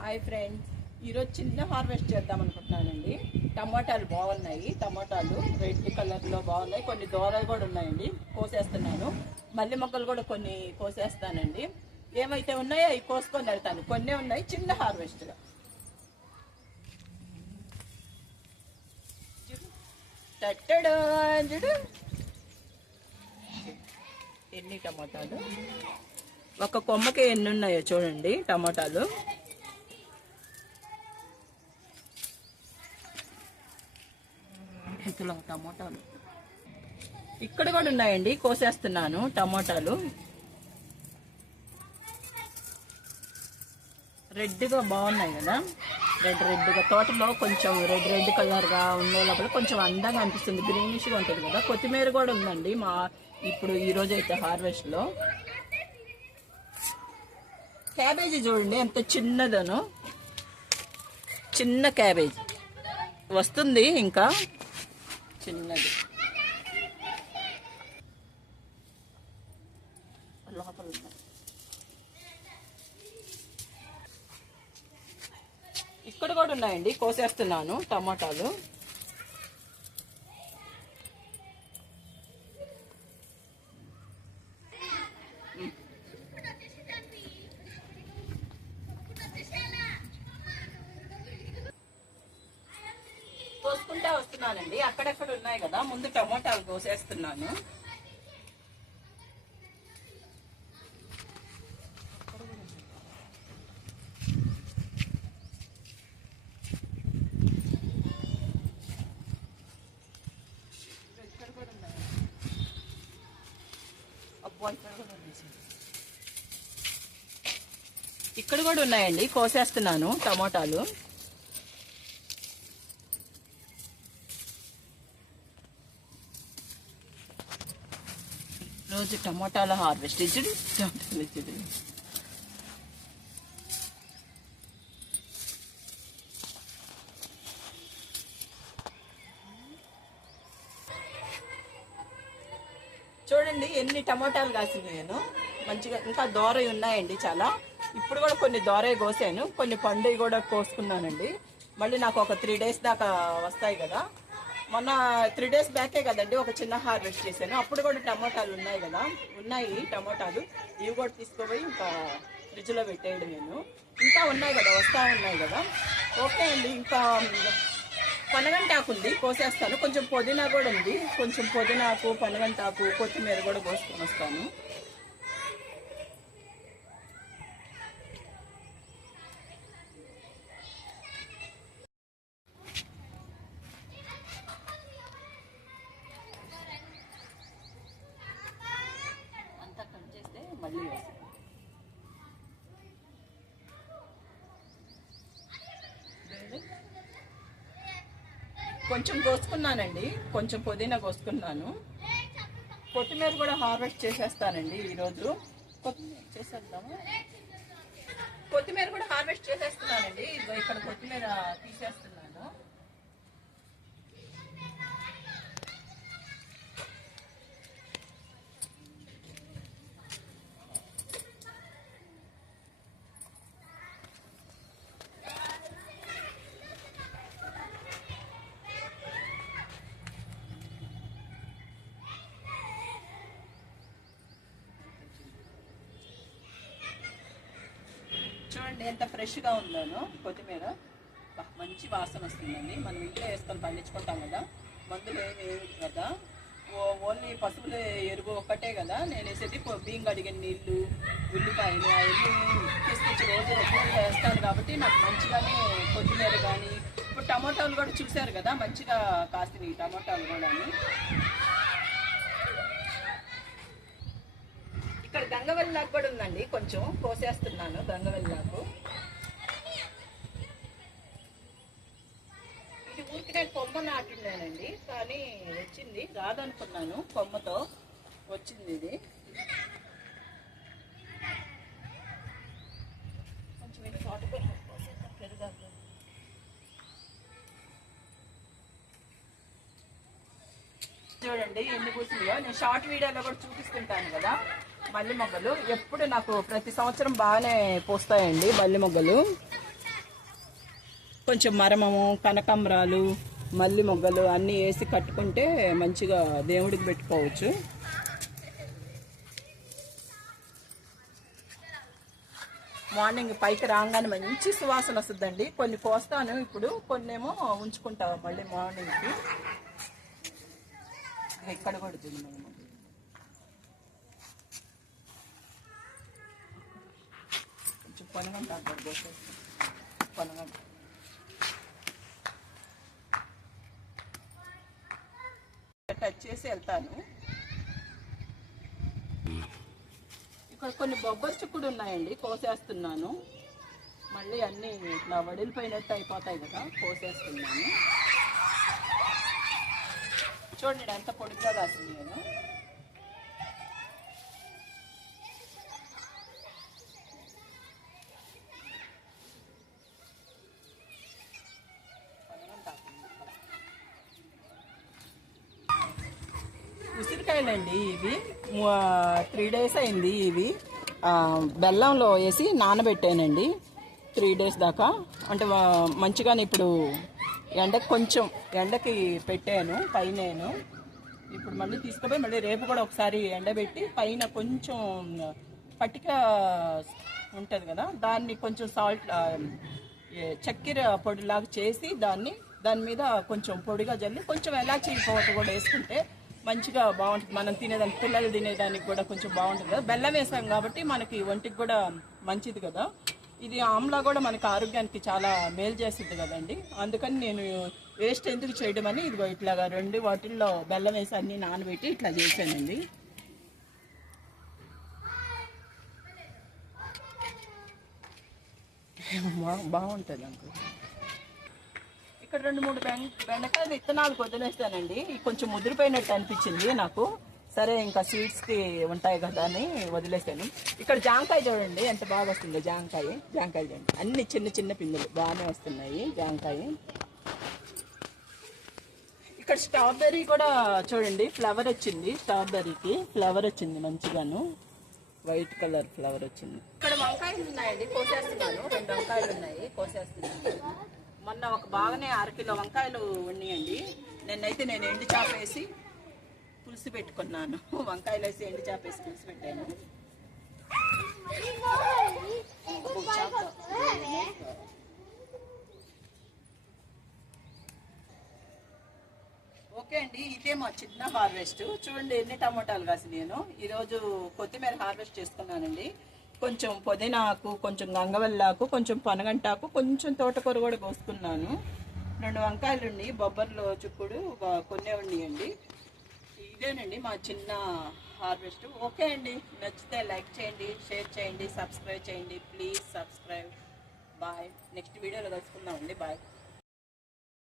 Hi friends, ఈరోజు చిన్న harvest చేద్దాం అనుకుంటున్నానండి. టమాటాలు బాగున్నాయి, టమాటాలు రెడ్ కలర్లో బాగున్నాయి, కొన్ని దూరాలు కూడా ఉన్నాయండి. కోసేస్తున్నాను. మల్లె మొక్కలు కూడా కొన్ని కోసేస్తానండి. ఏమైతే ఉన్నాయో అవి కోసుకొని వెళ్తాను. కొన్ని ఉన్నాయి, చిన్న హార్వెస్ట్గా. చూడు ఎన్ని టమాటాలు, ఒక కొమ్మకి ఎన్ని ఉన్నాయో చూడండి టమాటాలు. ఇంతలో టమాటాలు ఇక్కడ కూడా ఉన్నాయండి, కోసేస్తున్నాను టమాటాలు. రెడ్గా బాగున్నాయి కదా, రెడ్గా. తోటలో కొంచెం రెడ్ కలర్గా ఉండే లోపల కొంచెం అందంగా అనిపిస్తుంది, గ్రీనిష్గా ఉంటుంది కదా. కొత్తిమీర కూడా ఉందండి ఇప్పుడు ఈరోజు అయితే హార్వెస్ట్లో. క్యాబేజీ చూడండి ఎంత చిన్నదను, చిన్న క్యాబేజీ వస్తుంది, ఇంకా చిన్నది. లోపల ఇక్కడ కూడా ఉన్నాయండి, కోసేస్తున్నాను టమాటాలు. కోసుకుంటా వస్తున్నానండి, అక్కడెక్కడ ఉన్నాయి కదా. ముందు టమోటాలు కోసేస్తున్నాను. ఇక్కడ కూడా ఉన్నాయండి, కోసేస్తున్నాను టమోటాలు. రోజు టమోటాల హార్వెస్ట్ చూడు. చూడండి ఎన్ని టమోటాలు కాసింది నేను మంచిగా. ఇంకా దోరై ఉన్నాయండి చాలా. ఇప్పుడు కూడా కొన్ని దోరై కోసాను, కొన్ని పండుగ కూడా కోసుకున్నానండి. మళ్ళీ నాకు ఒక 3 days దాకా వస్తాయి కదా. మొన్న 3 days బ్యాకే కదండి ఒక చిన్న హార్వెస్ట్ చేశాను, అప్పుడు కూడా టమోటాలు ఉన్నాయి కదా. ఉన్నాయి టమోటాలు, ఇవి కూడా తీసుకుపోయి ఇంకా ఫ్రిడ్జ్లో పెట్టేయడం. నేను ఇంకా ఉన్నాయి కదా, వస్తూ ఉన్నాయి కదా. ఓకే అండి, ఇంకా పనగంటాకు ఉంది, కోసేస్తాను. కొంచెం పుదీనా కూడా ఉంది, కొంచెం పుదీనాకు, పనగంటాకు, కొత్తిమీర కూడా కోసుకొని వస్తాను. అంతా కట్ చేస్తే మళ్ళీ వస్తాను. కొంచెం కోసుకున్నానండి, కొంచెం పుదీనా కోసుకున్నాను. కొత్తిమీర కూడా హార్వెస్ట్ చేసేస్తానండి ఈరోజు. కొత్తిమీర చేసేద్దాము. కొత్తిమీర కూడా హార్వెస్ట్ చేసేస్తున్నానండి. ఇక్కడ కొత్తిమీర తీసేస్తున్నాను. చూడండి ఎంత ఫ్రెష్గా ఉందనో కొత్తిమీర. మంచి వాసన వస్తుందండి. మనం ఇంట్లో వేసుకొని పండించుకుంటాం కదా, మందులు ఏమి కదా. ఓన్లీ పశువుల ఎరువు ఒక్కటే కదా నేను వేసేది. బియ్యం కడిగిన నీళ్ళు, ఉల్లిపాయలు అవన్నీ తీసుకొచ్చి రోజు ఎక్కువగా వేస్తాను కాబట్టి నాకు మంచిగానే కొత్తిమీర కానీ. ఇప్పుడు టమోటాలు కూడా చూశారు కదా, మంచిగా కాసినాయి టమోటాలు కూడా. ఇక్కడ గంగవల్లాకు కూడా ఉందండి, కొంచెం కోసేస్తున్నాను గంగవల్లాకు. ఇది ఊరికి నేను కొమ్మ నాటిండానండి, కానీ వచ్చింది రాదనుకున్నాను, కొమ్మతో వచ్చింది ఇది. కొంచెం ఇది తోటకూర కోసేద్దాం, పెరుగాకు. చూడండి ఎన్ని కూర్చుందో. నేను షార్ట్ వీడియోలో కూడా చూపిస్తుంటాను కదా. మల్లె మొగ్గలు ఎప్పుడు నాకు ప్రతి సంవత్సరం బాగానే పూస్తాయండి మల్లె మొగ్గలు. కొంచెం మరమము, కనకాంబరాలు, మల్లి మొగ్గలు అన్నీ వేసి కట్టుకుంటే మంచిగా దేవుడికి పెట్టుకోవచ్చు. మార్నింగ్ పైకి రాగానే మంచి సువాసన వస్తుందండి. కొన్ని కోస్తాను ఇప్పుడు, కొన్ని ఏమో ఉంచుకుంటాము మళ్ళీ మార్నింగ్కి. ఇక్కడ పడుతుంది మేము కొంచెం పొనగంట పొనగంట టచ్ చేసి వెళ్తాను. ఇక్కడ కొన్ని బొబ్బరి చిక్కుడు ఉన్నాయండి, కోసేస్తున్నాను. మళ్ళీ అన్నీ ఇట్లా వడిలిపోయినట్టు అయిపోతాయి కదా, కోసేస్తున్నాను. చూడండి ఎంత పొడిగా కాసింది నేను. ఉసిరికాయలండి ఇవి, 3 days అయింది. ఇవి బెల్లంలో వేసి నానబెట్టానండి 3 days దాకా. అంటే మంచిగానే ఇప్పుడు ఎండకి పెట్టాను పైన. ఇప్పుడు మళ్ళీ తీసుకుపోయి మళ్ళీ రేపు కూడా ఒకసారి ఎండబెట్టి పైన కొంచెం పట్టిక ఉంటుంది కదా, దాన్ని కొంచెం సాల్ట్ చక్కెర పొడిలాగా చేసి దాని మీద కొంచెం పొడిగా జల్లి కొంచెం ఎలాచీ పౌడర్ కూడా వేసుకుంటే మంచిగా బాగుంటుంది. మనం తినేదానికి, పిల్లలు తినేదానికి కూడా కొంచెం బాగుంటుంది కదా. బెల్లం వేసాం కాబట్టి మనకి ఒంటికి కూడా మంచిది కదా. ఇది ఆమ్లా కూడా మనకి ఆరోగ్యానికి చాలా మేలు చేస్తుంది కదండి. అందుకని నేను వేస్ట్ ఎందుకు చేయడం అని ఇదిగో ఇట్లాగా 2 వాటిల్లో బెల్లం వేసి అన్నీ నానబెట్టి ఇట్లా చేశానండి. బాగుంటుంది అంకుల్. ఇక్కడ 2-3 బెండకాయలు విత్తనాలు వదిలేస్తానండి. కొంచెం ముదిరిపోయినట్టు అనిపించింది నాకు. సరే ఇంకా సీడ్స్కి ఉంటాయి కదా అని వదిలేసాను. ఇక్కడ జాంకాయ చూడండి ఎంత బాగా వస్తుందో. జాంకాయ చూడండి, అన్ని చిన్న చిన్న పిందులు బాగానే వస్తున్నాయి జాంకాయ. ఇక్కడ స్ట్రాబెర్రీ కూడా చూడండి, ఫ్లవర్ వచ్చింది. స్ట్రాబెర్రీకి ఫ్లవర్ వచ్చింది మంచిగాను, వైట్ కలర్ ఫ్లవర్ వచ్చింది. ఇక్కడ వంకాయలు ఉన్నాయండి, కోసేస్తున్నాను. 2 వంకాయలు ఉన్నాయి, కోసేస్తున్నాను. మొన్న ఒక బాగానే 1/2 కిలో వంకాయలు ఉన్నాయండి. నేను ఎండు చేప వేసి పులుసు పెట్టుకున్నాను. వంకాయలు వేసి ఎండు చేప వేసి పులుసు పెట్టాను. ఓకే అండి, ఇదే మా చిన్న హార్వెస్ట్. చూడండి ఎన్ని టమోటాలు కాసి నేను ఈరోజు కొత్తిమీర హార్వెస్ట్ చేసుకున్నానండి. కొంచెం పుదీనాకు, కొంచెం గంగవల్లాకు, కొంచెం పనగంటాకు, కొంచెం తోటకూర కూడా కోసుకున్నాను. 2 వంకాయలు ఉన్నాయి, బొబ్బర్లో చిక్కుడు కొన్ని ఉన్నాయండి. ఇదేనండి మా చిన్న హార్వెస్ట్. ఓకే అండి, నచ్చితే లైక్ చేయండి, షేర్ చేయండి, సబ్స్క్రైబ్ చేయండి. Please subscribe. బాయ్. నెక్స్ట్ వీడియోలో కలుసుకుందామండి. బాయ్.